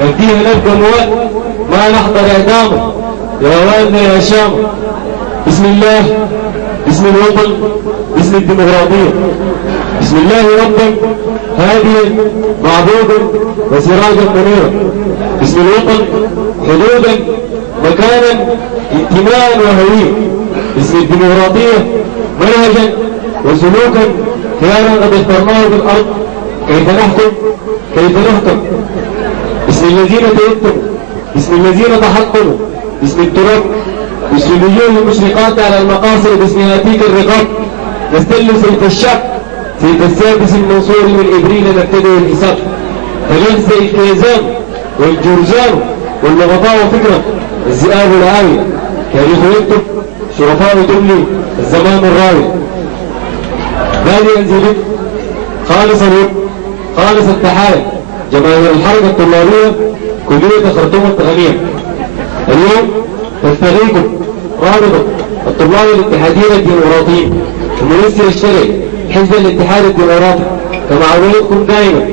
يديها نبقى موال ما نحضر إعدامه يا والنا يا شام. بسم الله، بسم الوطن، بسم الديمقراطية. بسم الله ربا هاديا معبودا وسراجا منيرا. بسم الوطن حدودا مكانا انتماء وهوية. بسم الديمقراطية منهجا وسلوكا خيارا قد اخترناه في الأرض كيف نحكم كيف نحكم. بسم الذين تيتموا، بسم الذين تحطموا، بسم التراب، بسم الوجوه المشرقات على المقاصد، باسم هاتيك الرقاب نستل سيف الشعب سيف السادس المنصور من إبريل نبتدئ الحساب. فننسى الكيزان والجرجان واللغطاء وفكرة الذئاب العاوية تاريخ يكتب شرفاء تملي الزمان الراوي. بادئ انزلت خالص الود خالص التحايا جماهير الحركة الطلابية كلية خرطوم التغنية. اليوم تستغيثكم رابطة الطلاب الاتحاديين الديمقراطيين المنسق الشرعي حزب الاتحاد الديمقراطي كما عودتكم دائما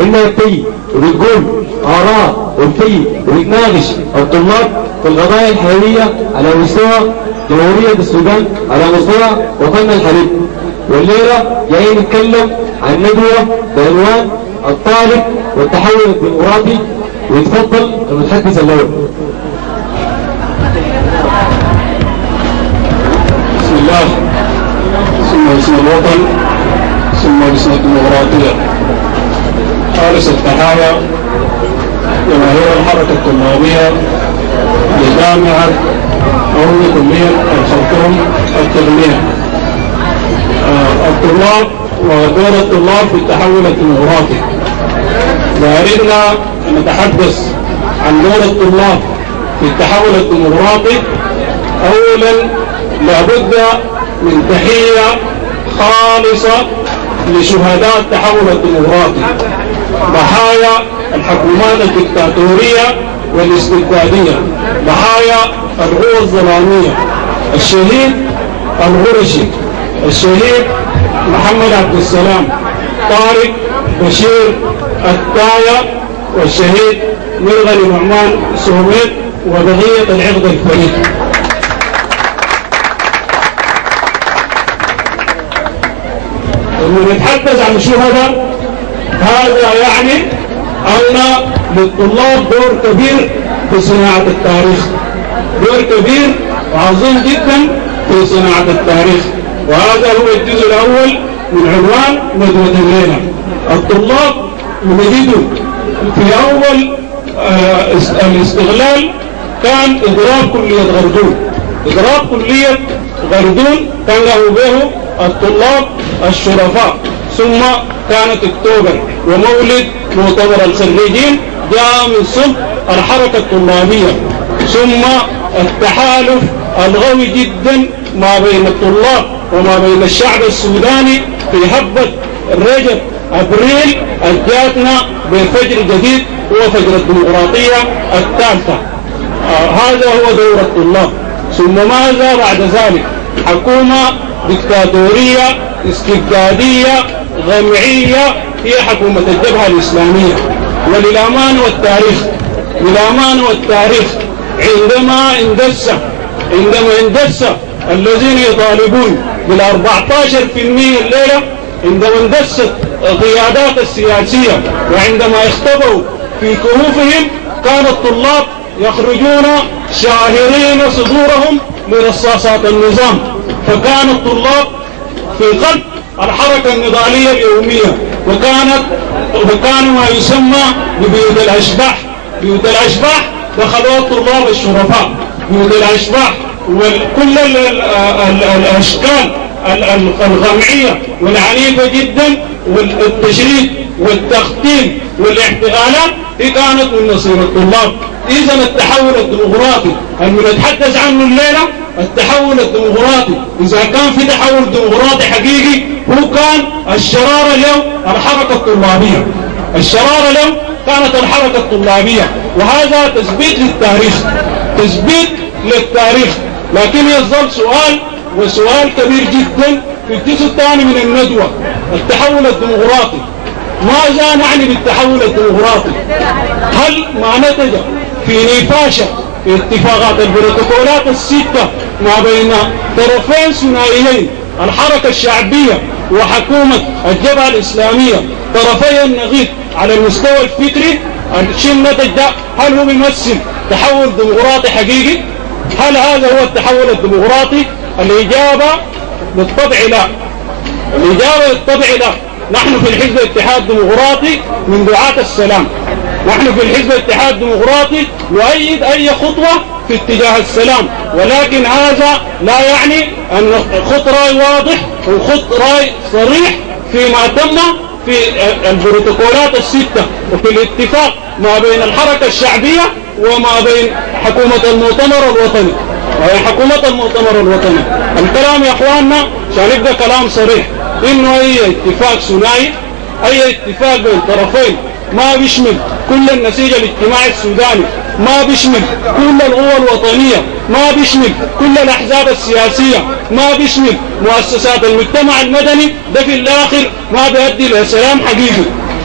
انها بتيجي وبتقول آراء وبتيجي وبتناقش الطلاب في القضايا الحيوية على مستوى جمهورية السودان على مستوى وطننا الحبيب. والليلة جايين نتكلم عن ندوة بعنوان الطالب والتحول الديمقراطي. ويتفضل المتحدث الأول. بسم الله ثم باسم الوطن ثم باسم الديمقراطية. خالص التحايا جماهير الحركة الطلابية لجامعة أو كلية الخرطوم التغنية. الطلاب ودور الطلاب في التحول الديمقراطي. وأردنا أن نتحدث عن دور الطلاب في التحول الديمقراطي. أولا لابد من تحية خالصة لشهداء التحول الديمقراطي ضحايا الحكومات الدكتاتورية والاستبدادية، ضحايا القوى الظلامية. الشهيد الغرشي، الشهيد محمد عبد السلام، طارق بشير التايا، والشهيد مرغني نعمان سوميت وبقية العقد الفريد. لما نتحدث عن شهداء هذا يعني أن للطلاب دور كبير في صناعة التاريخ، دور كبير وعظيم جدا في صناعة التاريخ. وهذا هو الجزء الأول من عنوان ندوة الليلة. الطلاب نجدوا في أول الاستغلال كان إضراب كلية غردون. إضراب كلية غردون كان له به الطلاب الشرفاء. ثم كانت اكتوبر ومولد مؤتمر الخريجين جاء من صلب الحركة الطلابية. ثم التحالف القوي جدا ما بين الطلاب وما بين الشعب السوداني في هبة رجب أبريل جاءتنا بفجر جديد هو فجر الديمقراطية الثالثة. هذا هو دور الطلاب. ثم ماذا بعد ذلك؟ حكومة دكتاتورية استبدادية غمعية هي حكومة الجبهة الإسلامية. وللأمان والتاريخ عندما اندس الذين يطالبون بال14% الليلة، عندما اندست القيادات السياسية وعندما اختبوا في كهوفهم كان الطلاب يخرجون شاهرين صدورهم لرصاصات النظام. فكان الطلاب في قلب الحركة النضالية اليومية، وكان ما يسمى ببيوت الأشباح. بيوت الأشباح دخلوا الطلاب الشرفاء، بيوت الأشباح وكل الأشكال الغمعية والعنيفة جدا والتشريد والتختيم والاحتغالات هي كانت من نصيب الطلاب. إذا التحول الديمقراطي اللي نتحدث عنه الليلة، التحول الديمقراطي إذا كان في تحول ديمقراطي حقيقي هو كان الشرارة اليوم الحركة الطلابية. الشرارة اليوم كانت الحركة الطلابية. وهذا تثبيت للتاريخ. لكن يظل سؤال وسؤال كبير جدا في الجزء الثاني من الندوة. التحول الديمقراطي ماذا نعني بالتحول الديمقراطي؟ هل ما نتج في نفاشة في اتفاقات البروتوكولات الستة ما بين طرفين ثنائيين، الحركة الشعبية وحكومة الجبهة الإسلامية، طرفي النقيض على المستوى الفكري، الشيء النتج ده هل هو بيمثل تحول ديمقراطي حقيقي؟ هل هذا هو التحول الديمقراطي؟ الإجابة بالطبع لا. الإجابة بالطبع لا. نحن في الحزب الاتحاد الديمقراطي من دعاة السلام، نحن في الحزب الاتحاد الديمقراطي نؤيد أي خطوة في اتجاه السلام، ولكن هذا لا يعني أن خط راي واضح وخط راي صريح فيما تم في البروتوكولات الستة وفي الاتفاق ما بين الحركة الشعبية وما بين حكومة المؤتمر الوطني حكومة المؤتمر الوطني. الكلام يا اخواننا عشان يبقى كلام صريح انه اي اتفاق ثنائي، اي اتفاق بين طرفين ما بيشمل كل النسيج الاجتماعي السوداني، ما بيشمل كل القوى الوطنية، ما بيشمل كل الأحزاب السياسية، ما بيشمل مؤسسات المجتمع المدني، ده في الآخر ما بيؤدي إلى سلام حقيقي،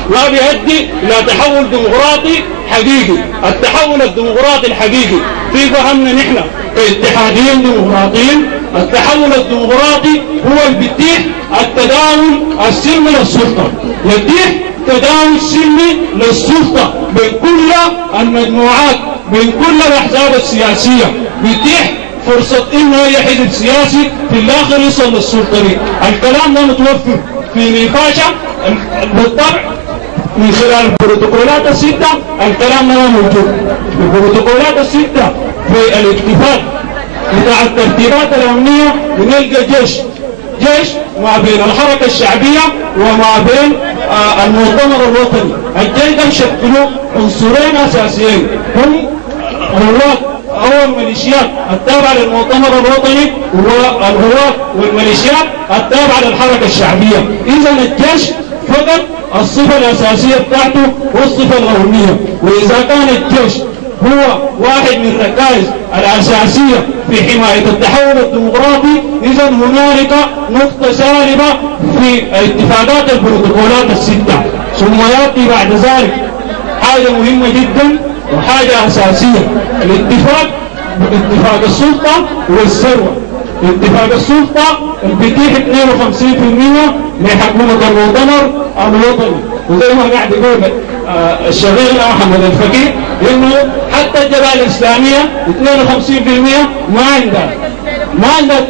ما بيؤدي إلى تحول ديمقراطي حقيقي. التحول الديمقراطي الحقيقي في فهمنا نحن كاتحاديين ديمقراطيين، التحول الديمقراطي هو اللي بيتيح التداول السلمي للسلطة، يتيح تداول سلمي للسلطة بين كل المجموعات، بين كل الأحزاب السياسية، بيتيح فرصة إنه أي حزب سياسي في الآخر يصل للسلطة دي. الكلام ده متوفر في نقاشة بالطبع من خلال البروتوكولات الستة، الكلام ده موجود. البروتوكولات الستة في الاتفاق بتاع الترتيبات الأمنية بنلقى جيش ما بين الحركة الشعبية وما بين المؤتمر الوطني. الجيش ده شكلوا عنصرين أساسيين هم الرواد أو الميليشيات التابعة للمؤتمر الوطني والرواد والميليشيات التابعة للحركة الشعبية. إذا الجيش فقط الصفة الأساسية بتاعته والصفة الغربية، وإذا كان الجيش هو واحد من الركائز الأساسية في حماية التحول الديمقراطي، إذا هنالك نقطة سالبة في اتفاقات البروتوكولات الستة. ثم يأتي بعد ذلك حاجة مهمة جدا وحاجة أساسية، اتفاق السلطة والثروة. اتفاق السلطة بيتيح 52% لحكومة المؤتمر الوطني، وزي ما قاعد يقول الشغيل محمد الفقيه انه حتى الجبهة الإسلامية 52% ما عندها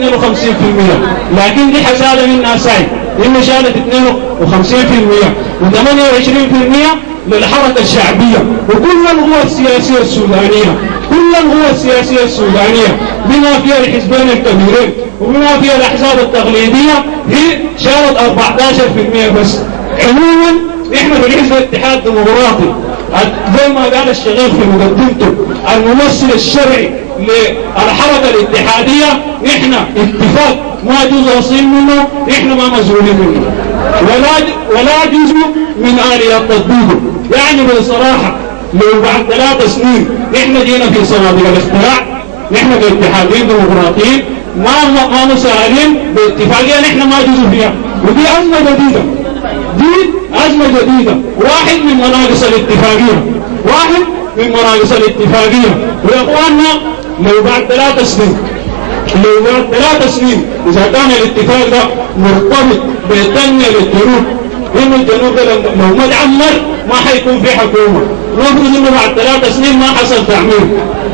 52%، لكن دي حسابة منها سعي انه شالت 52% و28% للحركة الشعبية وكل القوى السياسية السودانية، كل القوى السياسية السودانية بما فيها الحزبين الكبيرين وبما فيها الأحزاب التقليدية هي شالت 14% بس. عموما احنا في الحزب الاتحاد الديمقراطي زي ما قال الشغيل في مقدمته الممثل الشرعي للحركة الاتحادية، نحن اتفاق ما جزء أصيل منه، نحن ما مسؤولين منه ولا جزء من آليات تطبيقه. يعني بصراحة لو بعد 3 سنين نحن جينا في صناديق الاختراع، نحن كاتحاديين ديمقراطيين ما مساهلين باتفاقية نحن ما جزء فيها، ودي أزمة جديدة، دي أزمة جديدة، واحد من مناقص الاتفاقية، واحد من مناقص الاتفاقية. ويا اخواننا لو بعد 3 سنين إذا كان الاتفاق ده مرتبط بتنمية للجنوب، إنه الجنوب ده لو ما اتعمر ما حيكون في حكومة، نفرض إنه بعد 3 سنين ما حصل تعمير،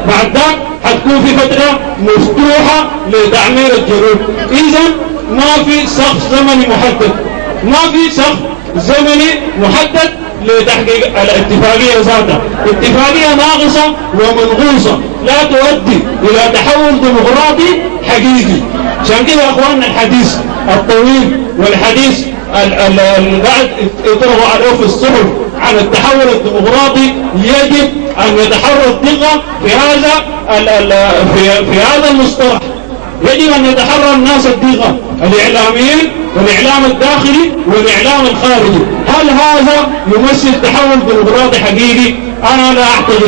بعد ذاك حتكون في فترة مفتوحة لتعمير الجنوب. إذا ما في سقف زمني محدد، ما في سقف زمني محدد لتحقيق الاتفاقية ذاتها. اتفاقية ناقصة ومنغوصة لا تؤدي إلى تحول ديمقراطي حقيقي. عشان كده يا أخواننا الحديث الطويل والحديث بعد يطرحوا عليه في الصحف عن التحول الديمقراطي يجب أن يتحرك دقة في هذا المصطلح. يجب أن يتحرر الناس الدقة، الإعلاميين والإعلام الداخلي والإعلام الخارجي. هل هذا يمثل تحول ديمقراطي حقيقي؟ أنا لا أعتقد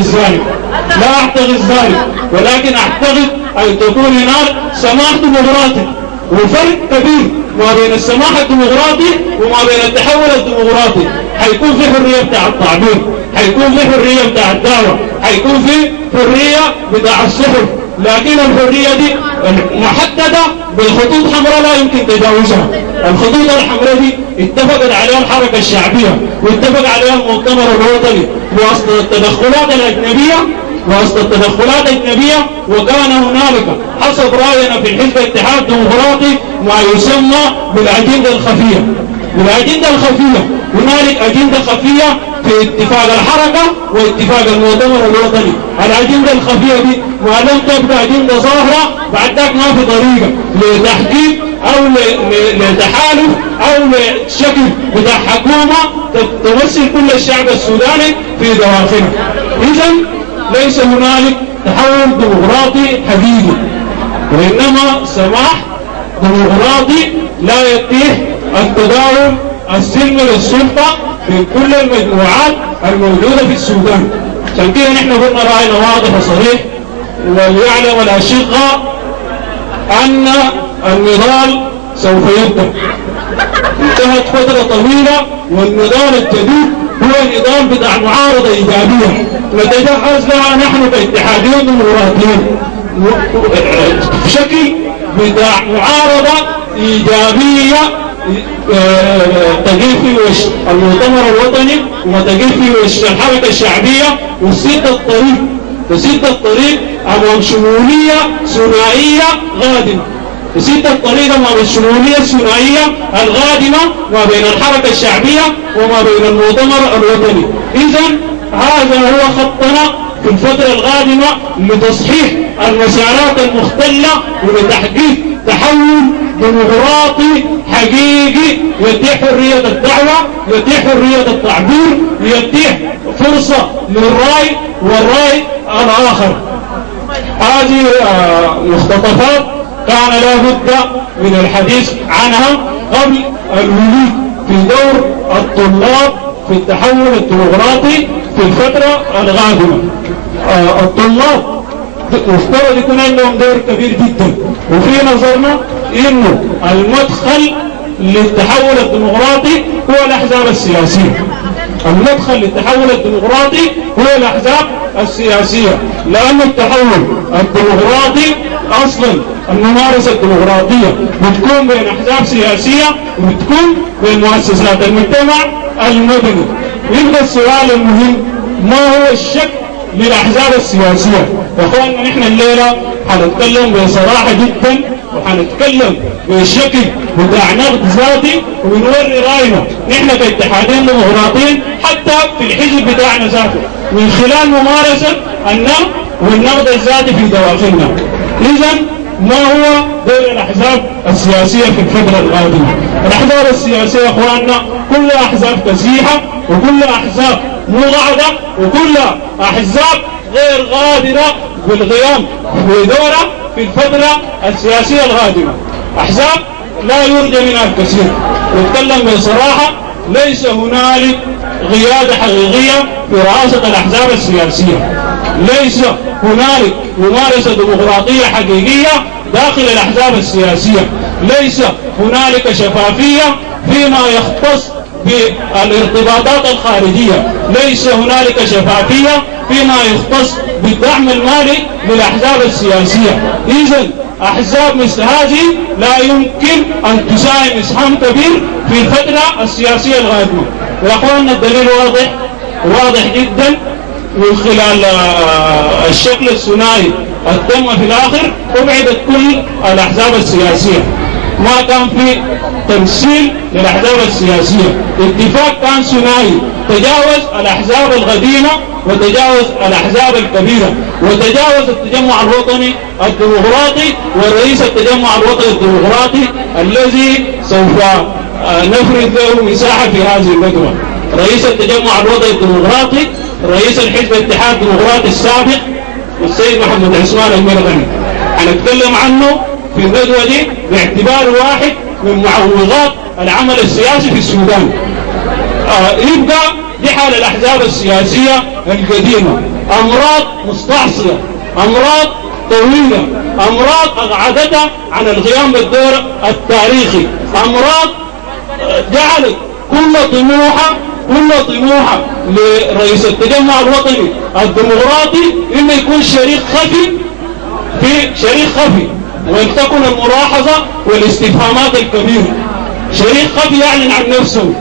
ذلك، ولكن أعتقد أن تكون هناك سماح ديمقراطي، وفرق كبير ما بين السماح الديمقراطي وما بين التحول الديمقراطي. حيكون في حرية بتاع التعبير، حيكون في حرية بتاع الدعوة، حيكون في حرية بتاع الصحف، لكن الحرية دي محددة بالخطوط حمراء لا يمكن تجاوزها. الخطوط الحمراء دي اتفقت عليها الحركة الشعبية واتفق عليها المؤتمر الوطني وسط التدخلات الأجنبية وكان هنالك حسب رأينا في الحزب الاتحاد الديمقراطي ما يسمى بالأجندة الخفية. هنالك أجندة خفية في اتفاق الحركة واتفاق المؤتمر الوطني. الأجندة الخفية دي ما لم تبقى أجندة ظاهرة بعد ذاك ما في طريقة لتحقيق أو لتحالف أو لشكل بتاع حكومة تمثل كل الشعب السوداني في دواخله. إذن ليس هنالك تحول ديمقراطي حقيقي، وإنما سماح ديمقراطي لا يتيح التداول السلمي للسلطة في كل المجموعات الموجودة في السودان. عشان كده نحن قلنا رأينا واضح وصريح، وليعلم الأشقاء أن النضال سوف يبدأ. انتهت فترة طويلة والنضال الجديد هو نظام بتاع معارضة إيجابية نتجهز لها نحن كاتحاديين ديمقراطيين بشكل بتاع معارضة إيجابية تجيب في وش المؤتمر الوطني وتجيب في وش الحركة الشعبية وتسد الطريق أمام شمولية ثنائية غادمة. تسد الطريق أمام الشمولية الثنائية الغادمة ما بين الحركة الشعبية وما بين المؤتمر الوطني. إذن هذا هو خطنا في الفترة القادمة لتصحيح المسارات المختلة ولتحقيق تحول ديمقراطي حقيقي يتيح حرية الدعوة، يتيح حرية التعبير، يتيح فرصة للرأي والرأي الآخر. هذه مقتطفات كان لا بد من الحديث عنها قبل الولوج في دور الطلاب في التحول الديمقراطي في الفترة القادمة. الطلاب مفترض يكون عندهم دور كبير جدا، وفي نظرنا انه المدخل للتحول الديمقراطي هو الاحزاب السياسيه. المدخل للتحول الديمقراطي هو الاحزاب السياسيه، لان التحول الديمقراطي اصلا الممارسه الديمقراطيه بتكون بين احزاب سياسيه وبتكون بين مؤسسات المجتمع المدني. يبقى السؤال المهم ما هو الشكل للأحزاب السياسية؟ يا اخواننا نحن الليلة حنتكلم بصراحة جدا وحنتكلم بشكل بتاع نقد ذاتي ونوري رأينا نحن كاتحادين ديمقراطيين حتى في الحزب بتاعنا ذاته من خلال ممارسة النقد والنقد الذاتي في دواخلنا. إذن ما هو دور الأحزاب السياسية في الفترة القادمة؟ الأحزاب السياسية يا اخواننا كلها أحزاب كسيحة وكلها أحزاب مغعدة وكلها أحزاب غير قادرة بالقيام بدورها في الفترة السياسية القادمة. أحزاب لا يرجى منها الكثير، نتكلم بصراحة ليس هنالك قيادة حقيقية في رئاسة الأحزاب السياسية، ليس هنالك ممارسة ديمقراطية حقيقية داخل الأحزاب السياسية، ليس هنالك شفافية فيما يختص بالارتباطات الخارجية، ليس هنالك شفافية فيما يختص بالدعم المالي للأحزاب السياسية. إذن أحزاب مثل هذه لا يمكن أن تساهم إسهام كبير في الفترة السياسية القادمة. يا أخواننا الدليل واضح جدا من خلال الشكل الثنائي التم في الآخر أبعدت كل الأحزاب السياسية، ما كان في تمثيل للأحزاب السياسية، اتفاق كان ثنائي تجاوز الأحزاب القديمة وتجاوز الأحزاب الكبيرة وتجاوز التجمع الوطني الديمقراطي ورئيس التجمع الوطني الديمقراطي الذي سوف نفرد له مساحة في هذه الندوة. رئيس التجمع الوطني الديمقراطي رئيس الحزب الاتحاد الديمقراطي السابق السيد محمد عثمان المرغني، هنتكلم عنه في الندوة دي باعتبار واحد من معوقات العمل السياسي في السودان. يبقى دي حال الأحزاب السياسية القديمة، أمراض مستعصية، أمراض طويلة، أمراض أقعدتها عن القيام بالدور التاريخي، أمراض جعلت كل طموحها كل طموحه لرئيس التجمع الوطني الديمقراطي انه يكون شريك خفي ولتكن الملاحظه والاستفهامات الكبيره. شريك خفي يعلن عن نفسه،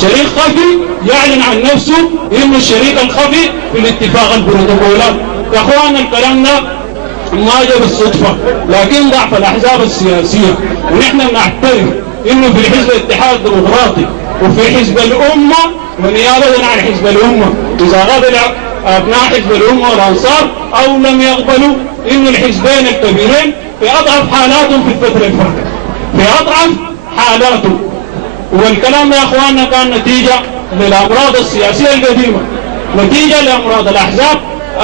شريك خفي يعلن عن نفسه انه الشريك الخفي في الاتفاق البروتوكولات. يا اخوانا الكلام ده ما جاء بالصدفه، لكن ضعف الاحزاب السياسيه، ونحن نعترف انه في الحزب الاتحاد الديمقراطي وفي حزب الامه ونيابه عن حزب الامه اذا قبل ابناء حزب الامه والانصار او لم يقبلوا انه الحزبين الكبيرين في اضعف حالاتهم في الفتره الفاتت، في اضعف حالاتهم. والكلام يا اخواننا كان نتيجه للامراض السياسيه القديمه، نتيجه لامراض الاحزاب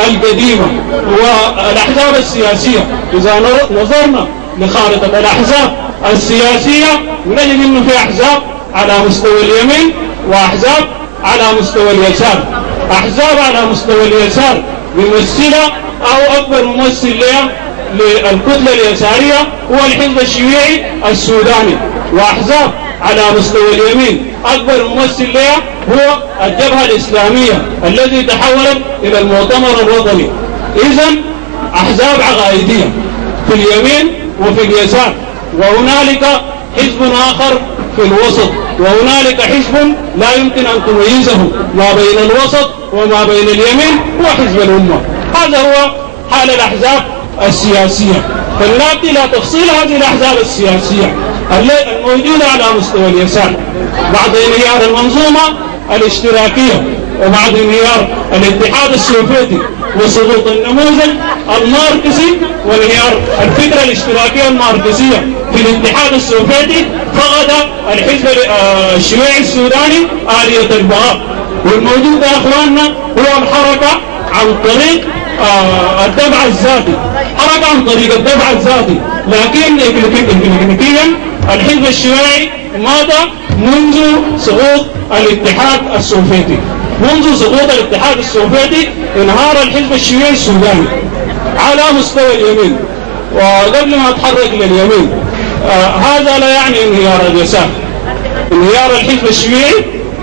القديمه والاحزاب السياسيه. اذا نظرنا لخارطه الاحزاب السياسيه نجد انه في احزاب على مستوى اليمين واحزاب على مستوى اليسار. احزاب على مستوى اليسار ممثله او اكبر ممثل لها للكتله اليساريه هو الحزب الشيوعي السوداني، واحزاب على مستوى اليمين اكبر ممثل لها هو الجبهه الاسلاميه الذي تحولت الى المؤتمر الوطني. اذا احزاب عقائديه في اليمين وفي اليسار، وهنالك حزب اخر في الوسط، وهنالك حزب لا يمكن ان تميزه ما بين الوسط وما بين اليمين هو حزب الامه. هذا هو حال الاحزاب السياسيه. فلناتي الى تفصيل هذه الاحزاب السياسيه الموجوده على مستوى اليسار بعد انهيار المنظومه الاشتراكيه وبعد انهيار الاتحاد السوفيتي وسقوط النموذج الماركسي وانهيار الفكره الاشتراكيه الماركسيه في الاتحاد السوفيتي. فقد الحزب الشيوعي السوداني آلية البقاء، والموجود يا اخواننا هو الحركه عن طريق الدفع الذاتي، حركه عن طريق الدفع الذاتي. لكن اكلينيكيا الحزب الشيوعي مات منذ سقوط الاتحاد السوفيتي. منذ سقوط الاتحاد السوفيتي انهار الحزب الشيوعي السوداني على مستوى اليمين. وقبل ما اتحرك لليمين هذا لا يعني انهيار اليسار. انهيار الحزب الشيوعي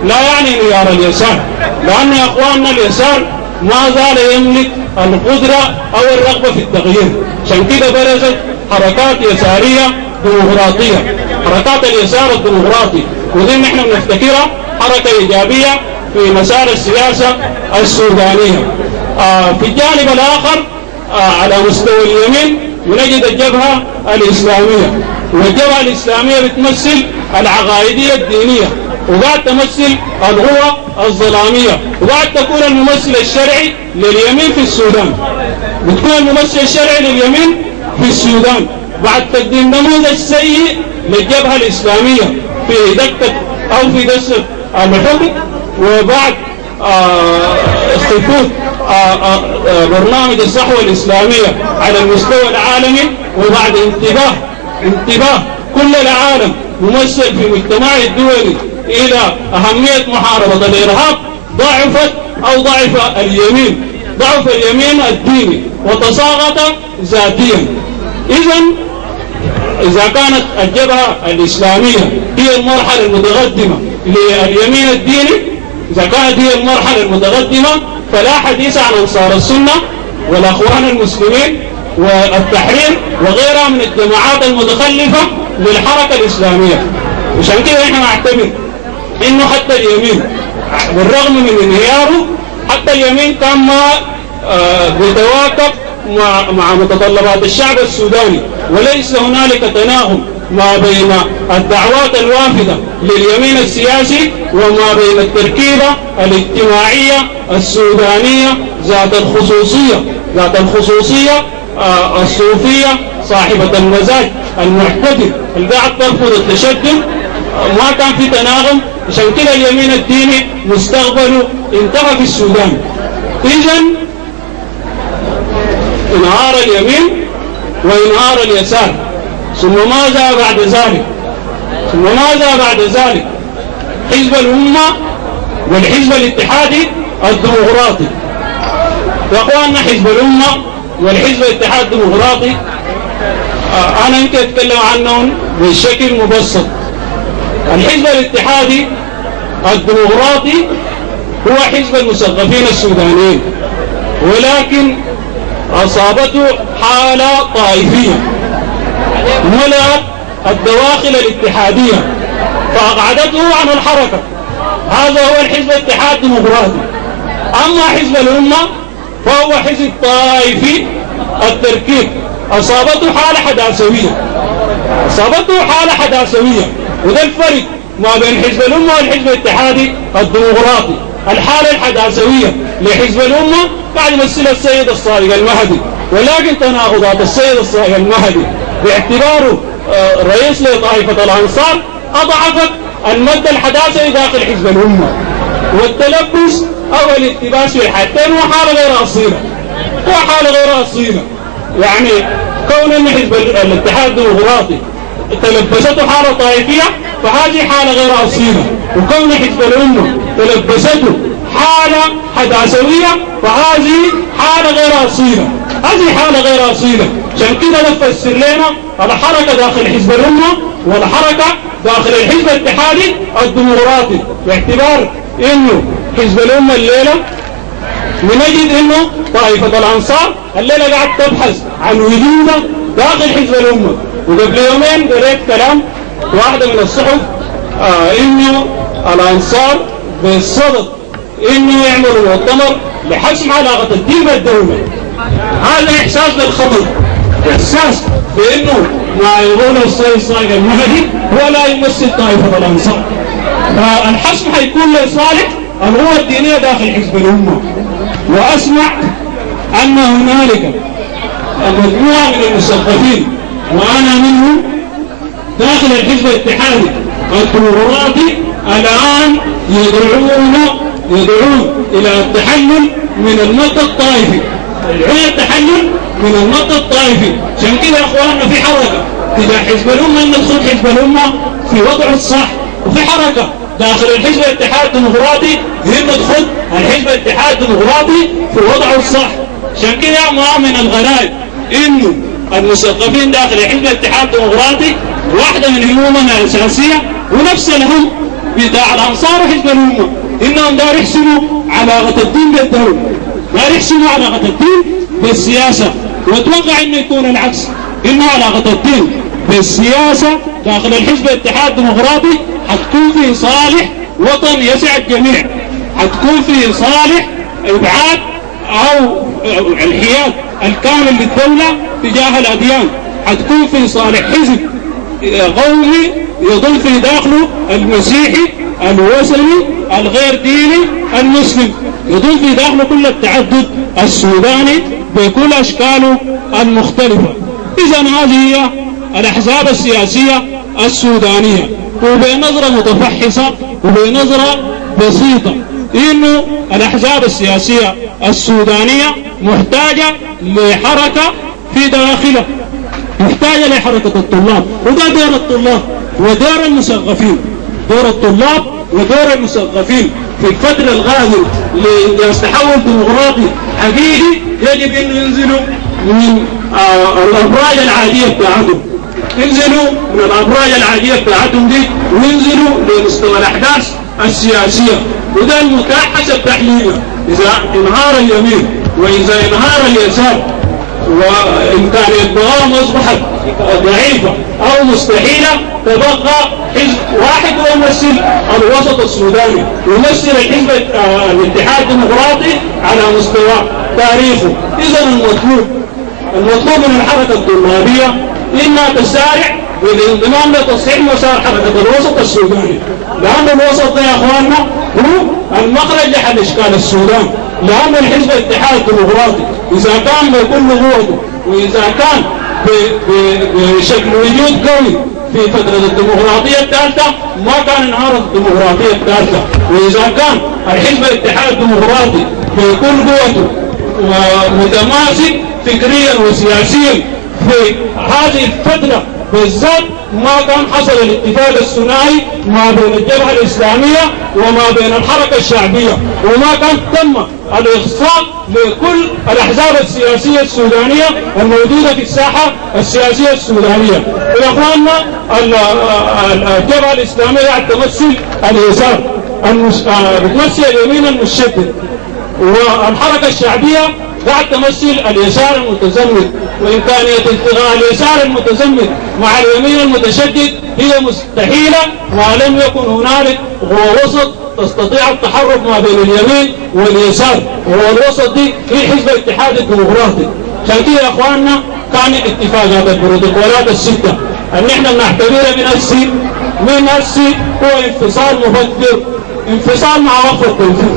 لا يعني انهيار اليسار، لان يا اخواننا اليسار ما زال يملك القدره او الرغبه في التغيير. عشان كده برزت حركات يساريه ديمقراطيه، حركات اليسار الديمقراطي، ودي نحن بنفتكرها حركه ايجابيه في مسار السياسه السودانيه. في الجانب الاخر على مستوى اليمين ونجد الجبهه الاسلاميه، والجبهه الاسلاميه بتمثل العقائديه الدينيه، وقاعد تمثل القوى الظلاميه، وقاعد تكون الممثل الشرعي لليمين في السودان. بتكون الممثل الشرعي لليمين في السودان بعد تقديم نموذج سيء للجبهه الاسلاميه في دكه او في دسه الحكم، وبعد خطوط برنامج الصحوه الاسلاميه على المستوى العالمي، وبعد انتباه كل العالم ممثل في مجتمعه الدولي الى اهميه محاربه الارهاب، ضعف اليمين، ضعف اليمين الديني وتصاغط ذاتيا. اذا كانت الجبهه الاسلاميه هي المرحله المتقدمه لليمين الديني، اذا كانت هي المرحله المتقدمه فلا حديث عن انصار السنه والاخوان المسلمين والتحرير وغيرها من الجماعات المتخلفه للحركه الاسلاميه. عشان كده احنا نعتبر انه حتى اليمين بالرغم من انهياره حتى اليمين كان ما بيتواكب مع متطلبات الشعب السوداني، وليس هنالك تناغم ما بين الدعوات الوافدة لليمين السياسي وما بين التركيبة الاجتماعية السودانية ذات الخصوصية الصوفية صاحبة المزاج المعتدل اللي قاعد ترفض التشدد. ما كان في تناغم، عشان كده اليمين الديني مستقبله انتهى في السودان. إذن انهار اليمين وانهار اليسار، ثم ماذا بعد ذلك؟ حزب الأمة والحزب الاتحادي الديمقراطي. يا اخواننا حزب الأمة والحزب الاتحادي الديمقراطي انا يمكن اتكلم عنهم بشكل مبسط. الحزب الاتحادي الديمقراطي هو حزب المثقفين السودانيين، ولكن أصابته حالة طائفية ملأت الدواخل الاتحادية فأقعدته عن الحركة. هذا هو الحزب الاتحاد الديمقراطي. أما حزب الأمة فهو حزب طائفي التركيب، أصابته حالة حداثوية، وده الفرق ما بين حزب الأمة والحزب الاتحادي الديمقراطي. الحالة الحداثوية لحزب الأمة قاعد يمثلها السيد الصادق المهدي، ولكن تناقضات السيد الصادق المهدي باعتباره رئيس لطائفة الأنصار أضعفت المد الحداثي داخل حزب الأمة، والتلبس أو الالتباس في الحالتين هو حالة غير أصيلة. يعني كون أن حزب الاتحاد الديمقراطي تلبسته حالة طائفية فهذه حالة غير أصيلة، وكون حزب الأمة تلبسته حالة حداثوية فهذه حالة غير أصيلة. عشان كده نفسر لنا الحركة داخل حزب الأمة والحركة داخل الحزب الاتحادي الديمقراطي، باعتبار إنه حزب الأمة الليلة بنجد إنه طائفة الأنصار الليلة قاعد تبحث عن وجودها داخل حزب الأمة. وقبل يومين قريت كلام واحدة من الصحف إنه الأنصار بصدد إنه يعملوا مؤتمر لحسم علاقة الدين بالدولة. هذا إحساس بالخطر، إحساس بأنه ما يقوله السيد صادق المهدي هو لا يمثل طائفة الأنصار. فالحسم حيكون لصالح القوى الدينية داخل حزب الأمة. وأسمع أن هنالك مجموعة من المثقفين وأنا منهم داخل الحزب الاتحادي الديمقراطي الآن يدعون إلى التحلل من المد الطائفي، عشان كده يا أخواننا في حركة تجاه حزب الأمة أن ندخل حزب الأمة في وضعه الصح، وفي حركة داخل الحزب الاتحاد الديمقراطي هي ندخل الحزب الاتحاد الديمقراطي في وضعه الصح. عشان كده ما من الغرائب إنه المثقفين داخل الحزب الاتحاد الديمقراطي واحدة من همومنا الأساسية ونفس الهم بتاع الأنصار وحزب الأمة إنهم دار يحسنوا علاقة الدين بالدولة، دار يحسنوا علاقة الدين بالسياسة. وأتوقع إنه يكون العكس، إنه علاقة الدين بالسياسة داخل الحزب الاتحاد الديمقراطي حتكون في صالح وطن يسع الجميع، حتكون في صالح إبعاد أو الحياد الكامل للدولة تجاه الأديان، حتكون في صالح حزب قومي يضم في داخله المسيحي الوثني الغير ديني المسلم، يضم في داخله كل التعدد السوداني بكل أشكاله المختلفة. إذن هذه هي الأحزاب السياسية السودانية، وبنظرة متفحصة وبنظرة بسيطة إنه الأحزاب السياسية السودانية محتاجة لحركة في داخلها، محتاجة لحركة الطلاب، وده دور الطلاب ودور المثقفين، دور الطلاب ودور المثقفين في الفترة الغازية لإنجاز تحول ديمقراطي حقيقي. يجب أن ينزلوا من الأبراج العادية بتاعتهم، ينزلوا من الأبراج العادية بتاعتهم دي وينزلوا لمستوى الأحداث السياسية، وده المتاح حسب تحليلنا. إذا انهار اليمين وإذا انهار اليسار وإمكانية الدوام أصبحت ضعيفة أو مستحيلة، تبقى حزب واحد هو يمثل الوسط السوداني، يمثل الحزب الاتحاد الديمقراطي على مستوى تاريخه. إذا المطلوب من الحركة الطلابية إنها تسارع بالانضمام لتصحيح مسار حركة الوسط السوداني، لأن الوسط ده يا أخواننا هو المخرج لحل إشكال السودان. لأن الحزب الاتحاد الديمقراطي إذا كان بكل قوته وإذا كان بشكل وجود قوي في فترة الديمقراطية الثالثة ما كان انهارت الديمقراطية الثالثة، وإذا كان الحزب الاتحاد الديمقراطي بكل قوته ومتماسك فكريا وسياسيا في هذه الفترة بالذات ما كان حصل الاتفاق الثنائي ما بين الجبهة الإسلامية وما بين الحركة الشعبية، وما كان تم الإخصاء لكل الأحزاب السياسية السودانية الموجودة في الساحة السياسية السودانية. يا أخواننا الجبهة الإسلامية تمثل اليسار، بتمثل اليمين المشدد، والحركة الشعبية قاعد تمثل اليسار المتزمت، وإمكانية التقاء اليسار المتزمت مع اليمين المتشدد هي مستحيلة ما لم يكن هنالك هو وسط تستطيع التحرك ما بين اليمين واليسار، وهو الوسط دي هي حزب الاتحاد الديمقراطي. عشان كده يا اخواننا كان اتفاقات البروتوكولات الستة ان احنا بنعتبرها من السي هو انفصال مبكر، انفصال مع وقف التنفيذ.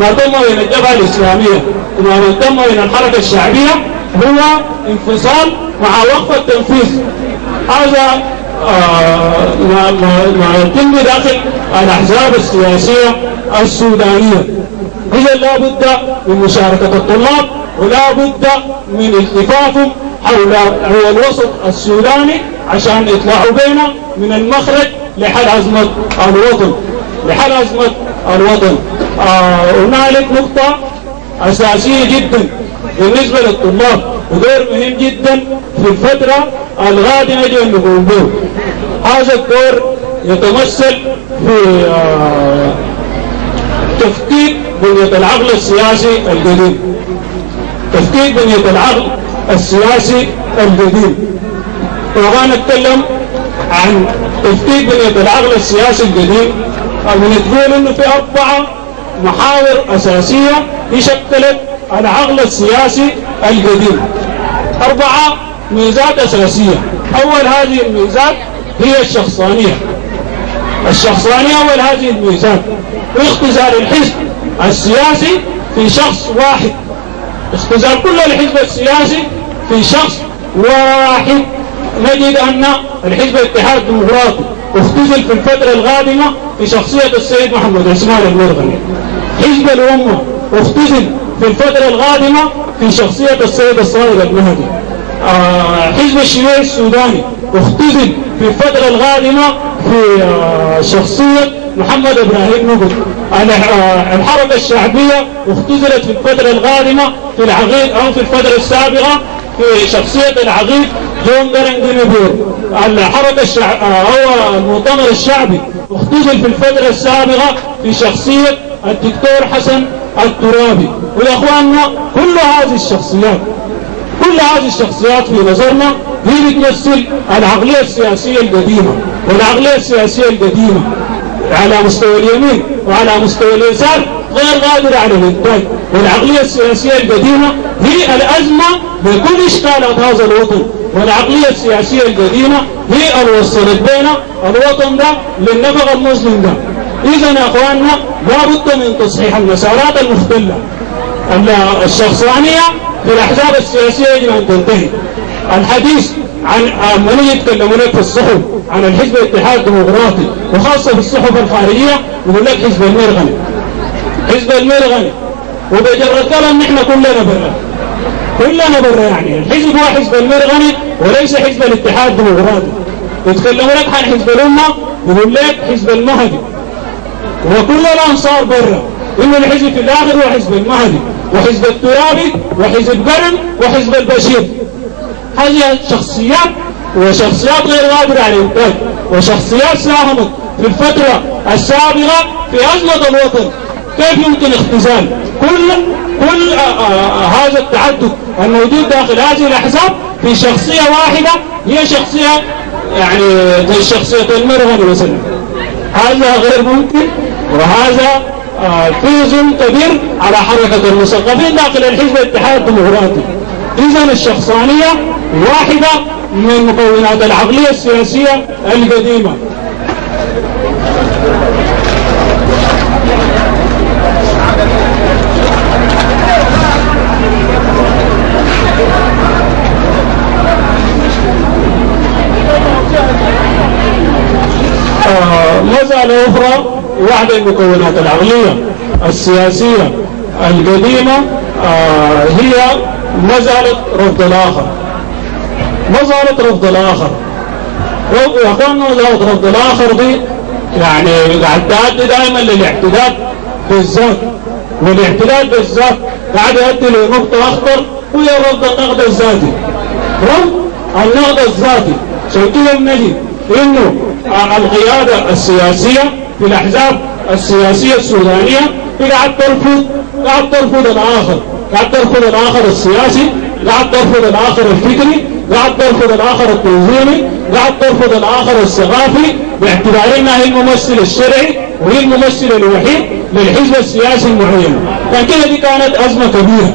ما تم بين الجبهة الإسلامية وما تم بين الحركة الشعبية هو انفصال مع وقف التنفيذ. هذا ما يتم داخل الأحزاب السياسية السودانية. إذا لا بد من مشاركة الطلاب ولا بد من التفافهم حول الوسط السوداني عشان يطلعوا بينا من المخرج لحل أزمة الوطن، لحل أزمة الوطن. هنالك نقطة أساسية جدا بالنسبة للطلاب ودور مهم جدا في الفترة القادمة دي نقوم به. هذا الدور يتمثل في تفكيك بنية العقل السياسي القديم، تفكيك بنية العقل السياسي القديم. وأنا أتكلم عن تفكيك بنية العقل السياسي القديم، بنقول إنه في 4 محاور أساسية شكلت العقل السياسي القديم، 4 ميزات أساسية. أول هذه الميزات هي الشخصانية. الشخصانية أول هذه الميزات، واختزال الحزب السياسي في شخص واحد، اختزال كل الحزب السياسي في شخص واحد. نجد أن الحزب الاتحاد الديمقراطي اختزل في الفترة القادمة في شخصية السيد محمد عثمان المرغني. حزب الأمة اختزل في الفترة القادمة في شخصية السيد الصادق المهدي. حزب الشيوعي السوداني اختزل في الفترة القادمة في شخصية محمد إبراهيم نقد. الحركة الشعبية اختزلت في الفترة القادمة في العقيد أو في الفترة السابقة في شخصية العقيد جون درنجنبور. الحركة أو المؤتمر الشعبي اختزل في الفترة السابقة في شخصية الدكتور حسن الترابي. ويا اخواننا كل هذه الشخصيات في نظرنا هي بتمثل العقلية السياسية القديمة، والعقلية السياسية القديمة على مستوى اليمين وعلى مستوى اليسار غير قادرة على الإنتاج. والعقلية السياسية القديمة هي الأزمة بكل إشكالات هذا الوطن، والعقلية السياسية القديمة هي اللي وصلت بينا الوطن ده للنفق المظلم ده. إذا يا أخواننا لا بد من تصحيح المسارات المختلة. الشخصانية في الأحزاب السياسية يجب أن تنتهي. الحديث عن من يتكلمون في الصحف عن الحزب الاتحاد الديمقراطي وخاصة في الصحف الخارجية يقول لك حزب المرغني، حزب المرغني، وبجرد كلام نحن كلنا برا يعني الحزب هو حزب المرغني وليس حزب الاتحاد الديمقراطي. يتكلمون لك عن حزب الأمة يقول لك حزب المهدي، وكل الأنصار برا إنه الحزب في الآخر هو حزب المهدي وحزب الترابي وحزب قرن وحزب البشير. هذه شخصيات وشخصيات غير قادرة على الإنتاج، وشخصيات ساهمت في الفترة السابقة في أزمة الوطن. كيف يمكن اختزال كل هذا التعدد الموجود داخل هذه الأحزاب في شخصية واحدة هي شخصية يعني زي شخصية المرغني مثلا؟ هذا غير ممكن، وهذا في ظلم كبير على حركة المثقفين داخل الحزب الاتحاد الديمقراطي. إذن الشخصانية واحدة من مكونات العقلية السياسية القديمة. مسألة أخرى واحدة من مكونات العقلية السياسية القديمة هي مسألة رفض الآخر. مسألة رفض الآخر يا أخواننا، مسألة رفض الآخر دي يعني قاعد تؤدي دائما للاعتداد بالذات، والاعتداد بالذات قاعد يؤدي لنقطة أخطر وهي رفض النقد الذاتي. رفض النقد الذاتي. عشان كده بنجد إنه القيادة السياسية في الأحزاب السياسية السودانية هي قاعد ترفض الآخر السياسي، قاعد ترفض الآخر الفكري، قاعد ترفض الآخر التنظيمي، قاعد ترفض الآخر الثقافي، باعتبار أنها هي الممثل الشرعي وهي الممثل الوحيد للحزب السياسي المعين. كان كده دي كانت أزمة كبيرة،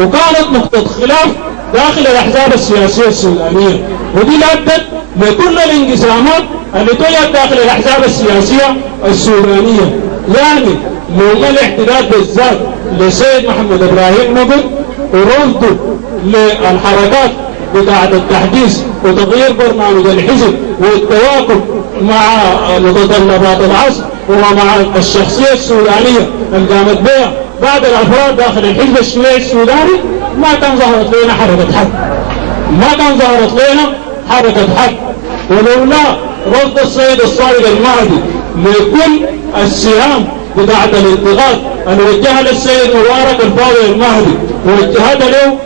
وكانت نقطة خلاف داخل الأحزاب السياسية السودانية، ودي أدت لكل الانقسامات اللي توجد داخل الأحزاب السياسية السودانية. يعني لوم الاحتلال بالذات لسيد محمد إبراهيم نبل ورفضه للحركات بتاعة التحديث وتغيير برنامج الحزب والتواكب مع متطلبات العصر ومع الشخصية السودانية اللي قامت بها بعض الأفراد داخل الحزب الشيوعي السوداني، ما كان ظهرت لنا حركة حق، ولولا رفض السيد الصادق المهدي لكل السهام بتاعة الانتقاد اللي وجهها للسيد مبارك الفاضل المهدي ووجهها له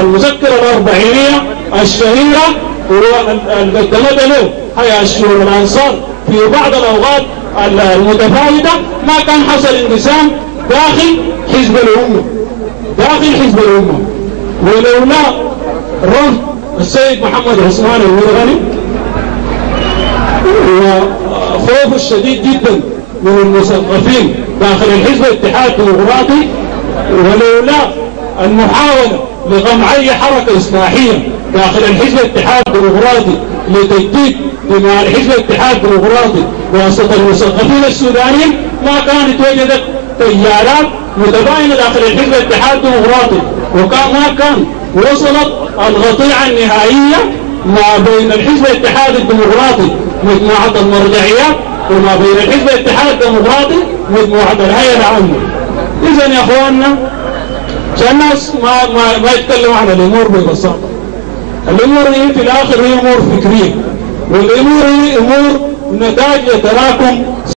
المذكرة الأربعينية الشهيرة واللي قدمتها له هيئة الشؤون الأنصار في بعض الأوقات المتفاوتة، ما كان حصل انقسام داخل حزب الأمة. ولولا رفض السيد محمد عثمان المرغني وخوفه الشديد جدا من المثقفين داخل الحزب الاتحاد الديمقراطي، ولولا المحاولة لغمع أي حركة إصلاحية داخل الحزب الاتحاد الديمقراطي لتجديد دماء الحزب الاتحاد الديمقراطي بواسطة المثقفين السودانيين، ما كانت وجدت تيارات متباينة داخل الحزب الاتحاد الديمقراطي، وما كان وصلت القطيعة النهائية ما بين الحزب الاتحاد الديمقراطي مجموعة المرجعيات وما بين الحزب الاتحاد الديمقراطي مجموعة الهيئة العامة. إذن يا أخواننا الناس ما يتكلموا عن الأمور ببساطة. الأمور هي في الآخر هي أمور فكرية، والأمور هي أمور نتاج تراكم